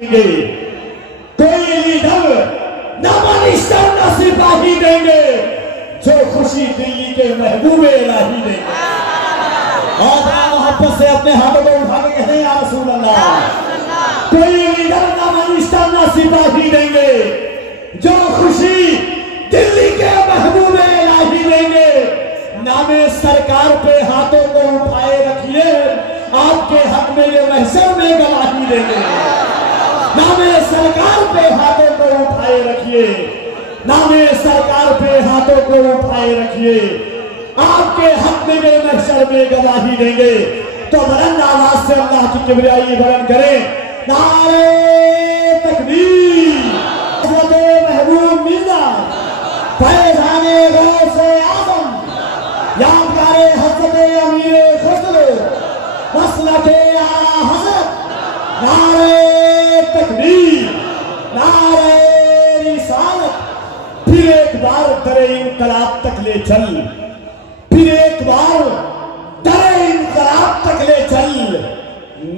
कोई लीडर न मिनिस्टर न सिपाही देंगे, जो खुशी दिल्ली के महबूबे इलाही देंगे। और मोहब्बत से अपने हाथों को उठा के कहते हैं या रसूल अल्लाह। कोई लीडर न मिनिस्टर न सिपाही देंगे, जो खुशी दिल्ली के महबूबे इलाही देंगे। नामे सरकार पे हाथों को उठाए रखिए, आपके हक में ये महशर में गवाही देंगे। नामे सरकार पे हाथों को उठाए रखिए, नामे सरकार पे हाथों को उठाए रखिए, आपके हक में ये महशर में गवाही देंगे। तो बुलंद आवाज से अल्लाह की किबरियाई बुलंद करें, नारे तकबीर। हज़रत महबूब मिर्ज़ा फैज़ाने गौसे आज़म, यादगारे हज़रत अमीरे खुसरो, मसलके आला हज़रत, नारे तकबीर, नारे रिसालत। फिर एक बार दरे इंकलाब तक ले चल, फिर एक बार दरे इंकलाब तक ले चल,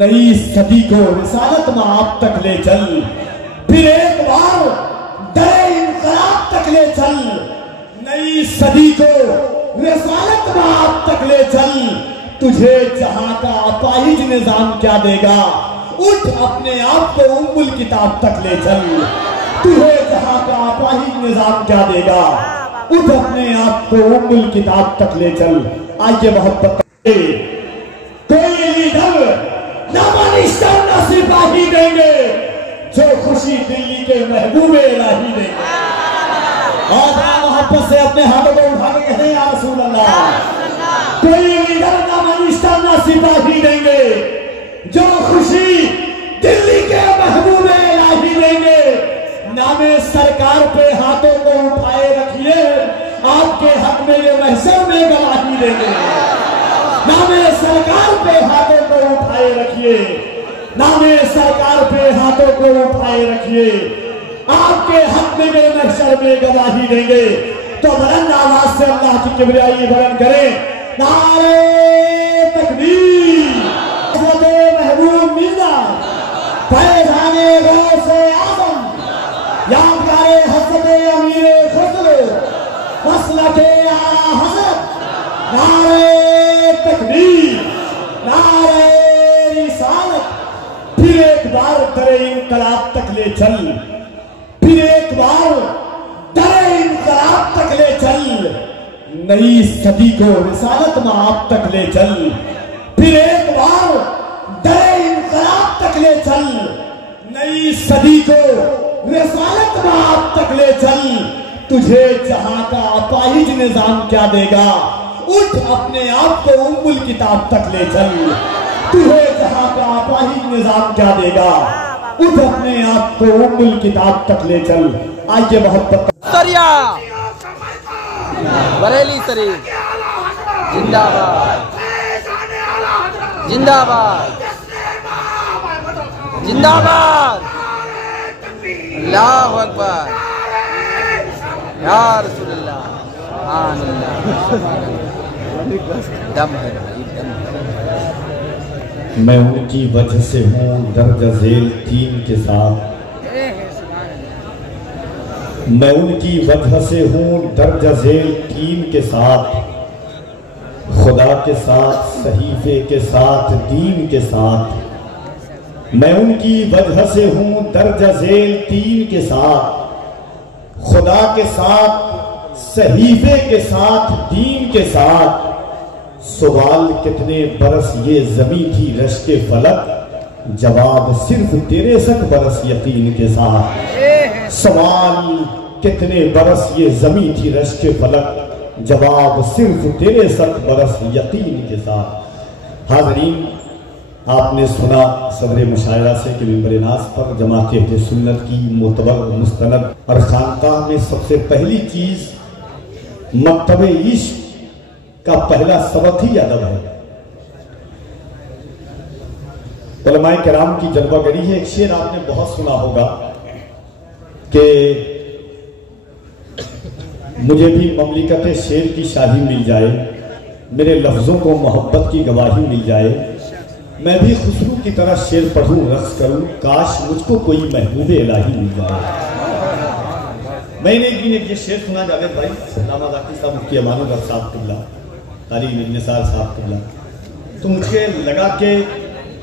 नई सदी को रिसालत में आप तक ले चल। फिर एक बार दरे इंकलाब तक ले चल, नई सदी को रिसालत में आप तक ले चल। तुझे जहां का अपाहिज निजाम क्या देगा, उठ अपने आप को उम्मुल किताब तक ले चल। तुझे जहां का अपाहिज निजाम क्या देगा, उठ अपने आप को उम्मुल किताब तक ले चल। आइए मोहब्बत, कोई लीडर न मिनिस्टर न सिपाही देंगे, जो खुशी दिल्ली के महबूबे इलाही देंगे। और मोहब्बत से अपने हाथों को उठा के कहते हैं या रसूल अल्लाह। कोई लीडर न मिनिस्टर न सिपाही देंगे, जो खुशी दिल्ली के महबूबे इलाही देंगे। नामे सरकार पे हाथों को उठाए रखिए, आपके हक में ये महशर में गवाही देंगे। नामे सरकार पे हाथों को उठाए रखिए, नामे सरकार पे हाथों को उठाए रखिए, आपके हक में ये महशर में गवाही देंगे। तो बुलंद आवाज से अल्लाह की किबरियाई बुलंद करें, नारे तकबीर। हज़रत महबूब मिर्ज़ा फैज़ाने गौसे आज़म, यादगारे हज़रत अमीरे खुसरो, मसलके आला हज़रत, नारे तकबीर, नारे रिसालत। फिर एक बार दरे इंकलाब तक ले चल, फिर एक बार दरे इंकलाब तक ले चल, नई सदी को रिसालत में आप तक ले चल। फिर एक बार दरे इंकलाब तक ले चल, नई सदी को रिसालत में आप तक ले चल। तुझे जहां का अपाहिज निजाम क्या देगा, उठ अपने आप को उम्मुल किताब तक ले चल। तुझे जहां का अपाहिज निजाम क्या देगा, उठ अपने आप को उम्मुल किताब तक ले चल। आइए मोहब्बत, बरेली शरीफ जिंदाबाद, जिंदाबाद, जिंदाबाद। अल्लाहु अकबर, या रसूलुल्लाह, दम है भाई, दम। मैं उनकी वजह से हूँ दर्ज झेल तीन के साथ, मैं उनकी वजह से हूँ दर्ज झेल तीन के साथ, खुदा के साथ सहीफे के साथ दीन के साथ। मैं उनकी वजह से हूँ दर्ज झेल तीन के साथ, खुदा के साथ सहीफे के साथ दीन के साथ। सवाल कितने बरस ये जमी थी रश्क फलक, जवाब सिर्फ तेरे सक बरस यकीन के साथ। सवाल कितने बरस ये जमी थी रश्क फलक, जवाब सिर्फ तेरे सक बरस यकीन के साथ। हाज़रीन, आपने सुना सदर मुशायरा से कि मिंबर नाज पर जमात अहले सुन्नत की मोतबर मुस्तनद और खानकाह में सबसे पहली चीज मकतबे इश्क का पहला सबक ही अदब है। उलमाए किराम की जलवागरी है। एक शेर आपने बहुत सुना होगा कि मुझे भी ममलिकत शेर की शाही मिल जाए, मेरे लफ्जों को मोहब्बत की गवाही मिल जाए, मैं भी खुशबू की तरह शेर पढ़ूं रक्स करूं, काश मुझको कोई महबूबे इलाही मिल जाए। मैंने एक दिन ये शेर सुना जावेद भाई, अल्लामा ज़ाकिर साहब, मुफ्ती अमानुल्लाह साहब किबला, तारीख इब्न निसार साहब किबला, तो मुझे लगा कि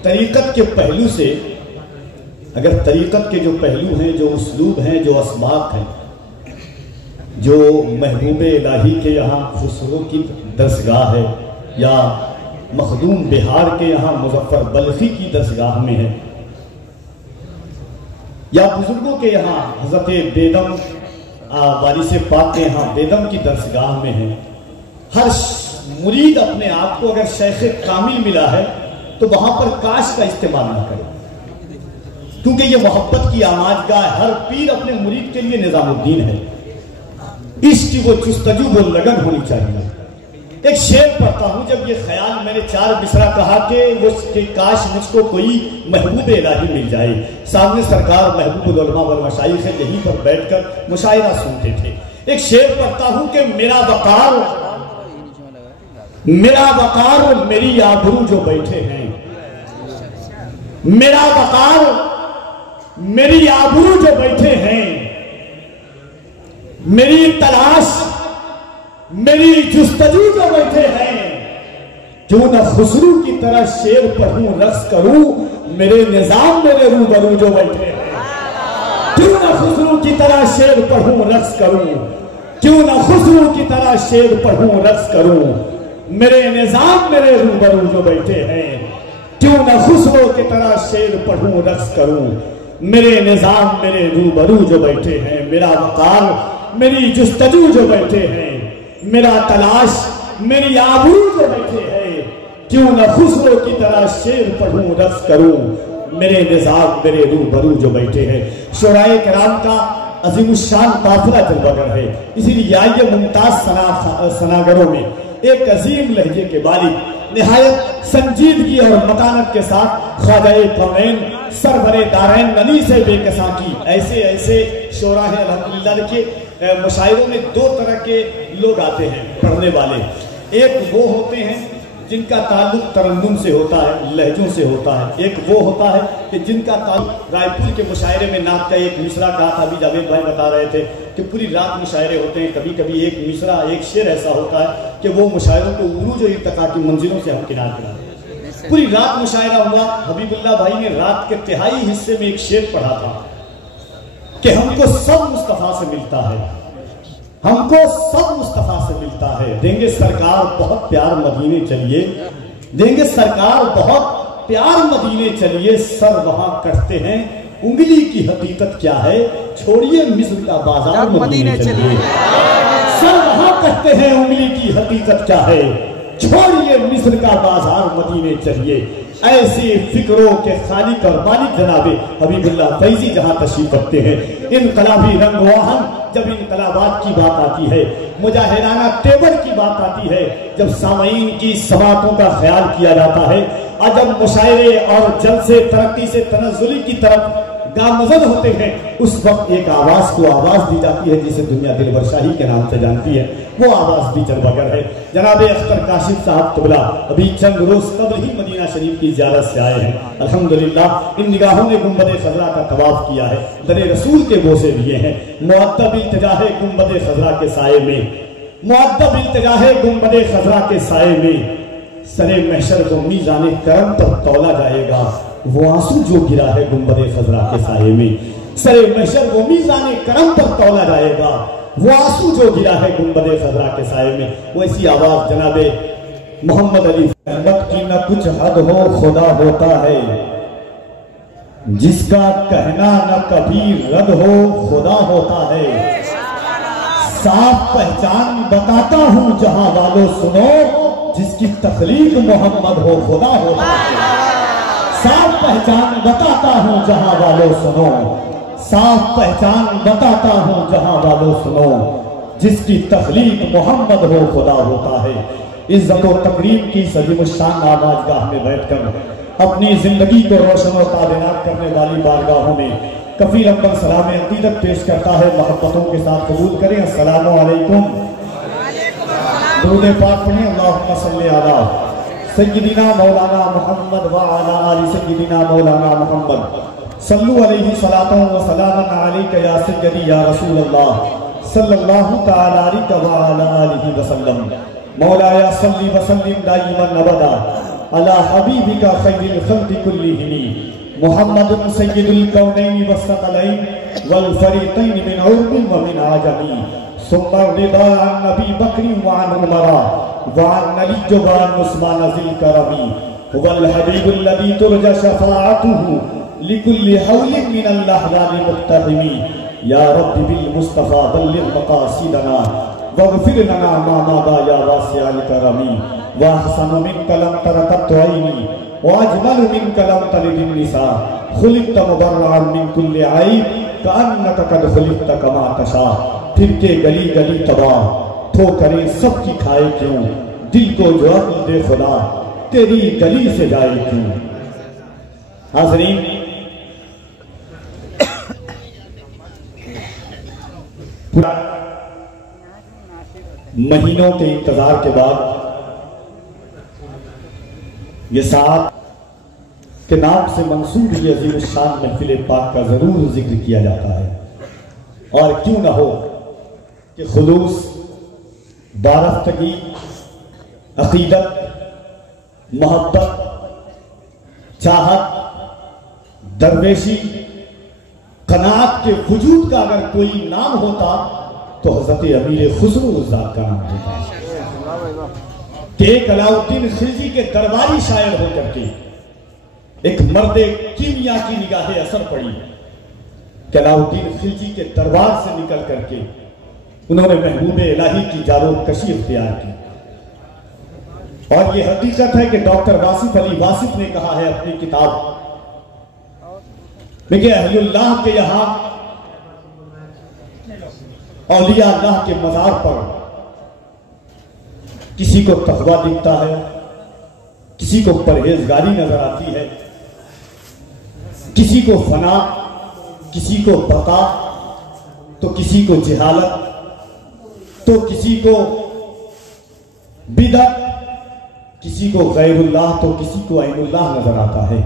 तरीक़त के पहलू से, अगर तरीक़त के जो पहलू हैं, जो उसलूब हैं, जो असबाब हैं, जो महबूब इलाही के यहाँ खुसरो की दरसगाह है, या मखदूम बिहार के यहाँ मुजफ्फर बल्खी की दरसगाह में है, या बुजुर्गों के यहाँ हज़रत बेदम वारिस पाक के यहाँ बेदम की दरसगाह में है, हर मुरीद अपने आप को अगर शेख कामिल मिला है तो वहां पर काश का इस्तेमाल ना करे, क्योंकि ये मोहब्बत की आमाजगाह, हर पीर अपने मुरीद के लिए निजामुद्दीन है। इश्क वो जुस्तजू वो लगन होनी चाहिए। एक शेर पढ़ता हूं, जब ये ख्याल मैंने 4 मिसरा कहा कि काश मुझको कोई महबूब इलाही मिल जाए, सामने सरकार महबूबुल उलमा वल मशाइख है, यहीं पर बैठकर मुशायरा सुनते थे। एक शेर पढ़ता हूं कि मेरा वकार मेरी आबरू जो बैठे हैं, मेरा वकार मेरी आबरू जो बैठे हैं, मेरी तलाश मेरी जुस्तजू जो बैठे हैं, क्यों न खुसरू की तरह शेर पढ़ूं रक्स करूं, मेरे निजाम मेरे रूबरू जो बैठे हैं, क्यों न खुसरू की तरह शेर पढ़ूं रक्स करूं, क्यों न खुसरू की तरह शेर पढ़ूं रक्स करूं, मेरे निजाम मेरे रूबरू जो बैठे हैं, क्यों न खुसरो की तरह शेर पढ़ूं रक्स करूं, मेरे निजाम मेरे रूबरू जो बैठे हैं, मेरा वकार मेरी जुस्तजू जो बैठे हैं, मेरा तलाश मेरी आबरू जो बैठे हैं, क्यों न खुसरो की तरह शेर पढ़ूं रक्स करूं, मेरे निजाम मेरे रूबरू जो बैठे हैं। शुराए किराम का अजीमुशान काफिला जलवागर है, इसीलिए आइए मुमताज सनागरों में एक अजीम लहजे के बालिग, निहायत संजीदगी और मतानत के साथ ख्वाजा-ए कौनैन सरवरे दारैन ननी से बेकसा की ऐसे ऐसे शोरा है। अल्हम्दुलिल्लाह। देखिए मुशायरों में 2 तरह के लोग आते हैं पढ़ने वाले, एक वो होते हैं जिनका ताल्लुक तरन्नुम से होता है, लहजों से होता है, एक वो होता है कि जिनका ताल्लुक रायपुर के मुशायरे में नात का एक मिसरा कहा था, अभी जावेद भाई बता रहे थे कि पूरी रात मुशायरे होते हैं, कभी कभी एक मिसरा एक शेर ऐसा होता है कि वो मुशायरों को उरूज और इर्तिका की मंजिलों से हम किनार किनारे, पूरी रात मुशायरा हुआ। हबीबुल्लाह भाई ने रात के तिहाई हिस्से में एक शेर पढ़ा था कि हमको सब मुस्तफा से मिलता है, हमको सब मुस्तफा से मिलता है, देंगे सरकार बहुत प्यार मदीने चलिए, देंगे सरकार बहुत प्यार मदीने चलिए, सर वहां कटते हैं उंगली की हकीकत क्या है, छोड़िए मिस्र का बाजार मदीने चलिए, सर वहां कटते हैं उंगली की हकीकत क्या है, छोड़िए मिस्र का बाजार मदीने चलिए। ऐसी फिक्रों के खालिक और मालिक जनाबे हबीबुल्लाह फैजी जहां तशरीफ रखते हैं, इनकलाबी रंग वाहन जब इनकलाबात की बात आती है, मुजाहिराना तेवर की बात आती है, जब सामईन की समातों का ख्याल किया जाता है, और जब मुशायरे और जलसे तरक्की से तनज़्ज़ुली की तरफ गामज़द होते हैं, उस वक्त एक आवाज को आवाज दी जाती है जिसे दुनिया दिलबर शाही के नाम से जानती है, वो आवाज भी जलवागर है। जनाब अख्तर काशिफ साहब क़िबला अभी चंद रोज कबल ही मदीना शरीफ की ज़ियारत से आए हैं। अल्हम्दुलिल्लाह इन निगाहों ने गुंबद खज़रा का तवाफ किया है, दरे रसूल के बोसे लिए हैं। मुअद्दब इल्तिजाहे गुंबद खज़रा के साए में, मुअद्दब इल्तिजाहे गुंबद खज़रा के साए में, सरे महशर को मीज़ाने करम पर तौला जाएगा, वो आंसू जो गिरा है गुंबद खज़रा के साए में, सरे महशर वो मीज़ाने करम पर तौला जाएगा, वो आंसू जो गिरा है गुंबद खज़रा के साए में। वो ऐसी आवाज जनाबे मोहम्मद अली अहमद की न कुछ हद हो खुदा होता है, जिसका कहना न कभी रद हो खुदा होता है, साफ पहचान बताता हूं जहां वालों सुनो, जिसकी तख्लीक मोहम्मद हो खुदा होता है, साफ पहचान बताता हूं जहां वालों सुनो, साफ पहचान बताता हूं जहां वालों सुनो, जिसकी तख्लीक मोहम्मद हो खुदा होता है। इज्जत और तकरीम की सजीमुशान आवाज़गाह में बैठकर अपनी जिंदगी को रोशन और ताबीनात करने वाली बारगाहों में कफील अव्वल सलाम अकीदत पेश करता है, मोहब्बतों के साथ कबूल करें। अस्सलामु अलैकुम, दुरूद पाक पढ़ें, अल्लाहुम्मा सल्ली अला सय्यिदिना मौलाना मुहम्मद व अला आलि सय्यिदिना मौलाना मुहम्मद सल्लु अलैहि सलातन व सलामन अलैका या सय्यदी या रसूल अल्लाह सल्लल्लाहु तआला अलैहि व अला आलिहि वसल्लम। मौलाया सल्ली व सल्लिम दाइमन अबदा अला हबीबिका खैरिल खल्क़ि कुल्लिहिम मुहम्मदुन सय्यिदुल कौनैनि वस्सक़लैन वल फरीक़ैन मिन उर्बिन व मिन आजमी सुम्मा रिदा अन नबी बकरी व अन उमरा व अन अली व अन उस्मान ज़िल करमी वल हबीबुल लज़ी तुरजा शफ़ाअतुहु लिकुल्लि हौलिन मिनल अहवालि मुक़्तहिमी या रब्बि बिल मुस्तफ़ा बल्लिग़ मक़ासिदना वग़फ़िर लना मा मादा या वासिअल करमी व अहसनु मिनका लम तरक़त ऐनी व अजमलु मिनका लम तलिदिन निसा खुलिक़्त मुबर्रअन मिन कुल्लि ऐब कअन्नका क़द खुलिक़्त कमा तशा। फिर के गली गली तबाह ठोकरें सबकी खाए क्यों, दिल को जो अक्ल दे खुदा तेरी गली से जाए क्यों। हाज़रीन, महीनों के इंतजार के बाद ये साथ के नाम से मंसूब ये अजीम शान महफिल पाक का जरूर जिक्र किया जाता है। और क्यों ना हो कि खुलूस, बारफ्तगी, अकीदत, मोहब्बत, चाहत, दरवेशी, कनात के वजूद का अगर कोई नाम होता तो हजरत अमीर खुसरो ज़ात का नाम होता। कि एक अलाउद्दीन खिलजी के दरबारी शायर होकर के एक मर्दे कीमिया की निगाहे असर पड़ी। अलाउद्दीन खिलजी के दरबार से निकल करके उन्होंने महबूब इलाही की जारो कशी इख्तियार की। और ये हकीकत है कि डॉक्टर वासिफ अली वासिफ ने कहा है अपनी किताब में कि अहलुल्लाह के यहां औलिया अल्लाह के मज़ार पर किसी को तक़वा दिखता है, किसी को परहेजगारी नजर आती है, किसी को फना, किसी को बका, तो किसी को जहालत, तो किसी को बिदअत, किसी को गैरुल्लाह, तो किसी को ऐनुल्लाह नजर आता है।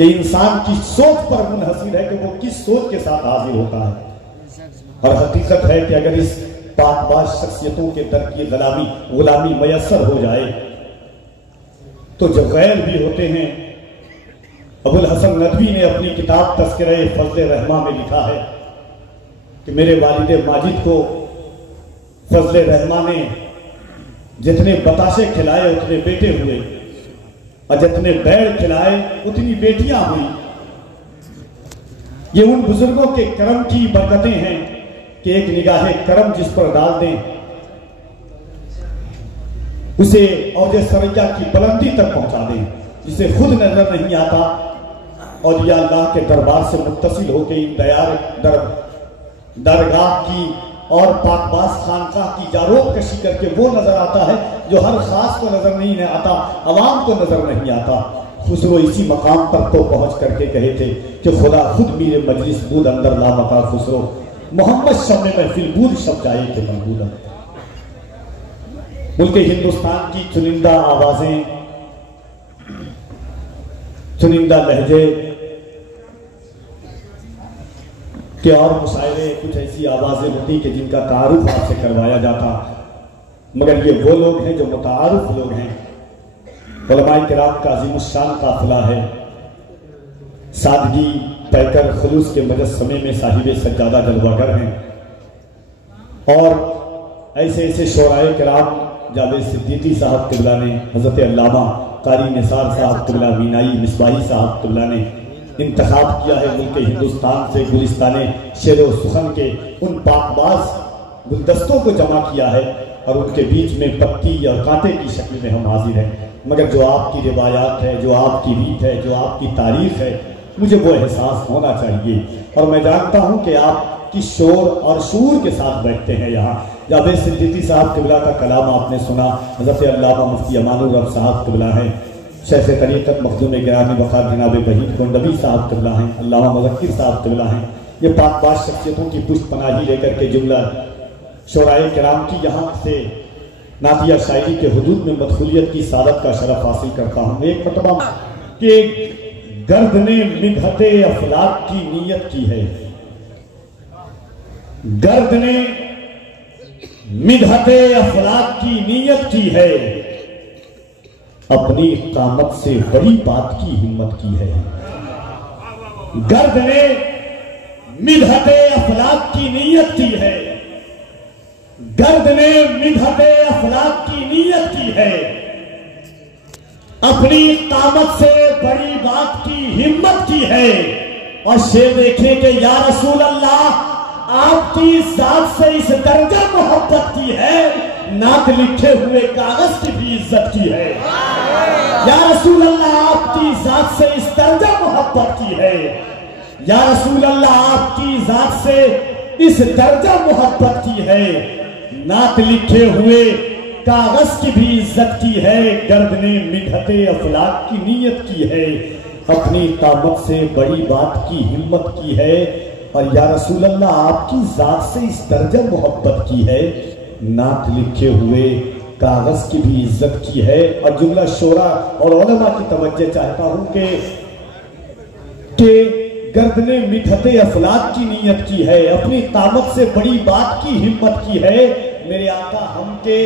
ये इंसान की सोच पर मुनहसिर है कि वो किस सोच के साथ हाजिर होता है। और हकीकत है कि अगर इस पाकबाज शख्सियतों के दर की गुलामी मयसर हो जाए तो जो गैर भी होते हैं, अबुल हसन नदवी ने अपनी किताब तज़किरा फज़ल रहमा में लिखा है कि मेरे वालिद माजिद को फज़ल रहमा ने जितने बताशे खिलाए उतने बेटे हुए, और जितने बैल खिलाए उतनी बेटियां हुई। ये उन बुजुर्गों के करम की बरकतें हैं कि एक निगाहे करम जिस पर डाल दें उसे औजे सरैया की बुलंदी तक पहुंचा दें, जिसे खुद नजर नहीं आता और या अल्लाह के दरबार से मुत्तसिल होकर इन दरगाह की और पाकबाज खानकाह की जारोब कशी करके वो नजर आता है जो हर खास को नजर नहीं आता, अवाम को नजर नहीं आता। खुसरो इसी मकाम तक तो पहुंच करके कहे थे कि खुदा खुद मेरे मजलिस बूद अंदर ला मका खुसरो मोहम्मद शब में महफिल बूद शब जाए के महबूदा। मुल्क हिंदुस्तान की चुनिंदा आवाजें, चुनिंदा लहजे के और मुशायरे, कुछ ऐसी आवाजें होती कि जिनका तारुफ आपसे करवाया जाता, मगर ये वो लोग हैं जो मुतारुफ लोग हैं। उलमाए किराम का अज़ीमुश्शान काफिला है, सादगी पैकर खुलूस के मुजस्समे में साहिब सज्जादा जलवागर हैं। और ऐसे ऐसे शोराए किराम जावेद सिद्दीकी साहब क़िबला ने, हज़रत अल्लामा कारी निसार साहब क़िबला, मीनाई मिसबाही साहब क़िबला ने इंतखाब किया है मुल्क हिंदुस्तान से गुलिस्ताने शेरो सुखन के उन पाकबाज गुलदस्तों को जमा किया है और उनके बीच में पत्ती और कांटे की शक्ल में हम हाजिर हैं। मगर जो आपकी रिवायात है, जो आपकी रीत है, जो आपकी तारीख है, मुझे वो एहसास होना चाहिए। और मैं जानता हूँ कि आप किस शोर और शूर के साथ बैठते हैं यहाँ। जावेद सिद्दीकी साहब क़िबला का कलाम आपने सुना, हज़रत अल्लामा मुफ्ती अमानुर रब साहब क़िबला हैं, शेख तरीक़त मखदूम गिरामी वक़ार जनाब वहीद गोंडवी साहब क़िबला हैं, अल्लामा मुज़क्किर साहब क़िबला हैं। ये पाकबाज शख्सियतों की पुष्ट पनाही लेकर के जुमला शोराए किराम की यहाँ से नातिया शायरी के हुदूद में मदखुलियत की सादत का शरफ हासिल करता हूँ। एक मतबा के गर्द ने मिन्हते अफलाक की नीयत की है, गर्द ने मिन्हते अफलाक की नीयत की है, अपनी कामत से बड़ी बात की हिम्मत की है। गर्द ने मिन्हते अफलाक की नीयत की है, गर्द ने मिन्हते अफलाक की नीयत की है, अपनी कामत से बड़ी बात की हिम्मत की है। और शेर देखे कि या रसूल अल्लाह, आपकी जात से इस दर्जा मोहब्बत की है, नात लिखे हुए कागज की भी इज्जत की है। या रसूल अल्लाह, आपकी जात से इस दर्जा मोहब्बत की है, या रसूल अल्लाह, आपकी जात से इस दर्जा मोहब्बत की है, नात लिखे हुए कागज की भी इज्जत की है। गर्द ने मिन्हते अफलाक की नीयत की है, अपनी ताकत से बड़ी बात की हिम्मत की है। और या रसूल अल्लाह, आपकी जात से इस दर्जा मोहब्बत की है, नात लिखे हुए कागज की भी इज्जत की है। और जुमला शोरा और उलमा की तवज्जो चाहता हूं कि गर्द ने मिन्हते अफलाक की नीयत की है, अपनी ताकत से बड़ी बात की हिम्मत की है। मेरे आका हम के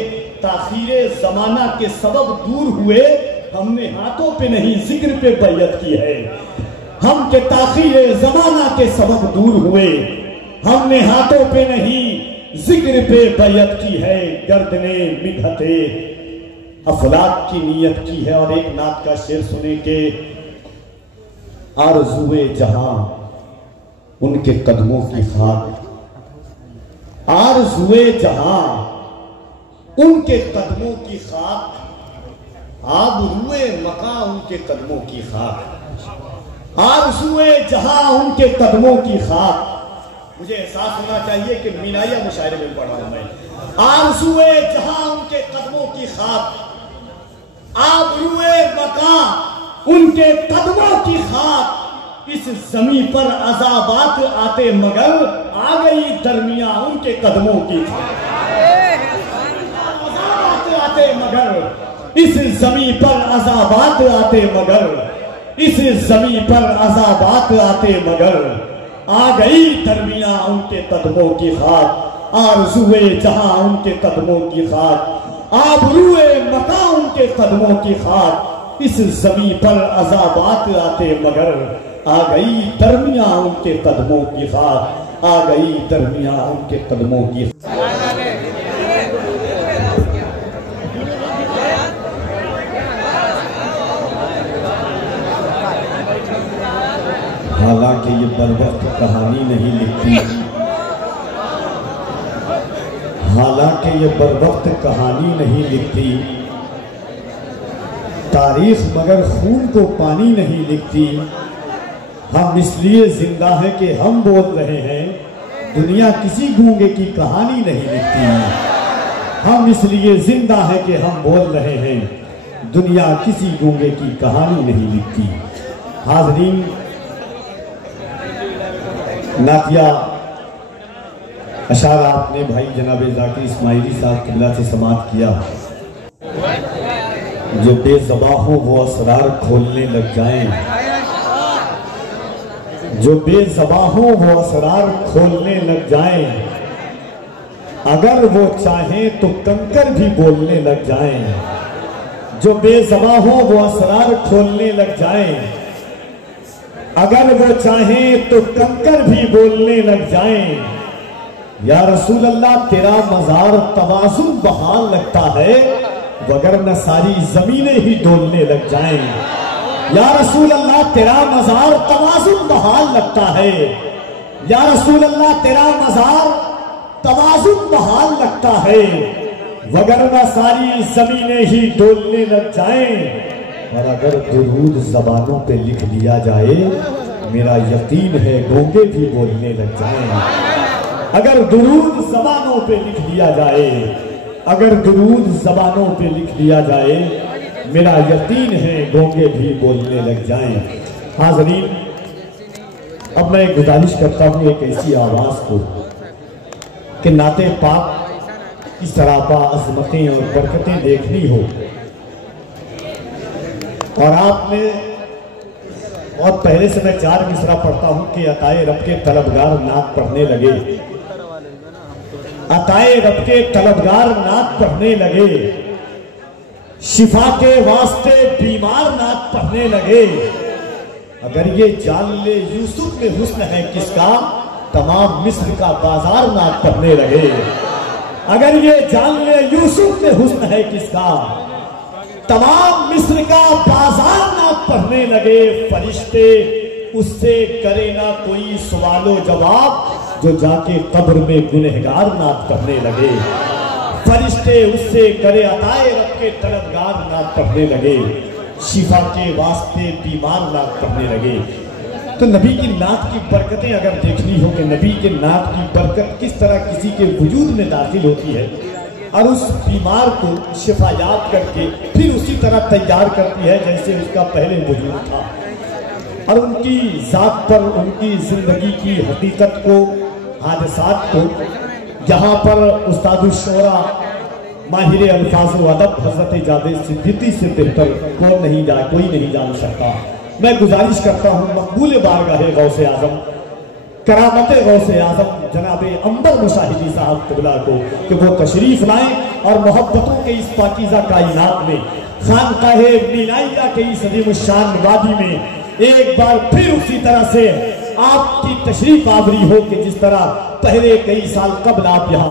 ताखीरे जमाना के सबब दूर हुए, हमने हाथों पे नहीं जिक्र पे बैयत की है। हम के ताखीरे जमाना के सबब दूर हुए, हमने हाथों पे नहीं जिक्र पे बैयत की है। गर्द ने मिन्हते अफलाक की नीयत की है। और एक नात का शेर सुने के आरज़ुए जहां उनके कदमों की खाक, आरज़ुए जहां उनके कदमों की खाक, आबरूए मका उनके कदमों की खाक, आरज़ुए जहां उनके कदमों की खाक। मुझे एहसास होना चाहिए कि मिनाया मुशायरे में पढ़ा हूं मैं। आरज़ुए जहां उनके कदमों की खाक, आबरूए मका उनके कदमों की खाक, इस जमीन पर अज़ाबात आते मगर आ गई दरमिया उनके कदमों की खाक। अज़ाबात आते मगर इस जमीन पर अज़ाबात आते मगर, इस जमीन पर अज़ाबात आते मगर, आ गई दरमिया उनके कदमों की खाक। आरज़ुए जहां उनके कदमों की खाक, आबरूए मका उनके कदमों की खाक, इस जमीन पर अज़ाबात आते मगर, आ गई दरमिया उनके कदमों की खाक, आ गई दरमिया उनके कदमों की। हालांकि ये बरवक्त कहानी नहीं लिखती, हालांकि ये बरवक्त कहानी नहीं लिखती, तारीख मगर खून को पानी नहीं लिखती। हम इसलिए जिंदा है कि हम बोल रहे हैं, दुनिया किसी गूंगे की कहानी नहीं लिखती। हम इसलिए जिंदा है कि हम बोल रहे हैं, दुनिया किसी गूंगे की कहानी नहीं लिखती। हाज़रीन, नातिया अशार आपने भाई जनाब ज़ाकिर इस्माइली साहब किबला से समाअत किया। जो बेज़बां हो वो असरार खोलने लग जाएं, जो बेज़बां हो वो असरार खोलने लग जाएं, अगर वो चाहें तो कंकर भी बोलने लग जाएं। जो बेज़बां हो वो असरार खोलने लग जाएं, अगर वो चाहें तो कंकर भी बोलने लग जाएं। या रसूल अल्लाह, तेरा मज़ार तवाज़ुन बहाल लगता है, वगरना सारी जमीनें ही डोलने लग जाएं। या रसूल अल्लाह, तेरा मज़ार तवाज़ुन बहाल लगता है, या रसूल अल्लाह, तेरा मज़ार तवाज़ुन बहाल लगता है, वगरना सारी जमीनें ही डोलने लग जाएं। और अगर दुरूद ज़बानों पे लिख लिया जाए, मेरा यकीन है गूंगे भी बोलने लग जाएं। अगर दुरूद ज़बानों पे लिख लिया जाए, अगर दुरूद ज़बानों पे लिख लिया जाए, मेरा यकीन है गूंगे भी बोलने लग जाएं। हाज़रीन, अब मैं गुजारिश करता हूँ एक ऐसी आवाज़ को कि नाते पाक इस तरह बाअज़मतें और बरकतें देखनी हो और आपने बहुत पहले से मैं 4 मिसरा पढ़ता हूं कि अताए रब के तलबगार नात पढ़ने लगे, अताए रब के तलबगार नात पढ़ने लगे, शिफा के वास्ते बीमार नात पढ़ने लगे। अगर ये जान ले यूसुफ में हुस्न है किसका, तमाम मिस्र का बाजार नात पढ़ने लगे। अगर ये जान ले यूसुफ में हुस्न है किसका, तमाम मिस्र का बाजार नात पढ़ने लगे। फरिश्ते उससे करे ना कोई सवालो जवाब, जो जाके कब्र में गुनहगार नात पढ़ने लगे। फरिश्ते उससे करे अताए रब के तलबगार नात पढ़ने लगे, शिफा के वास्ते बीमार नात पढ़ने लगे। तो नबी की नात की बरकतें अगर देखनी हो कि नबी के नात की बरकत किस तरह किसी के वजूद में दाखिल होती है और उस बीमार को शिफायात करके फिर उसी तरह तैयार करती है जैसे उसका पहले वजूद था, और उनकी जात पर उनकी जिंदगी की हकीकत को, हादसात को, जहाँ पर उस्तादुल शोरा माहिर अल्फाज व अदब हज़रत जावेद सिद्दीकी से बेहतर कोई नहीं जान सकता। मैं गुजारिश करता हूँ मकबूल बारगाहे गौसे आजम, करामत गौसे आजम जनाब अंबर मुशाहिदी साहब क़िबला को कि वो तशरीफ लाएं और मोहब्बतों के इस पाकीज़ा कायनात में, खानकाहे मीनाइया के इस अज़ीमुश्शान वादी में एक बार फिर उसी तरह से आपकी तशरीफ आवरी हो कि जिस तरह पहले कई साल कबल आप यहाँ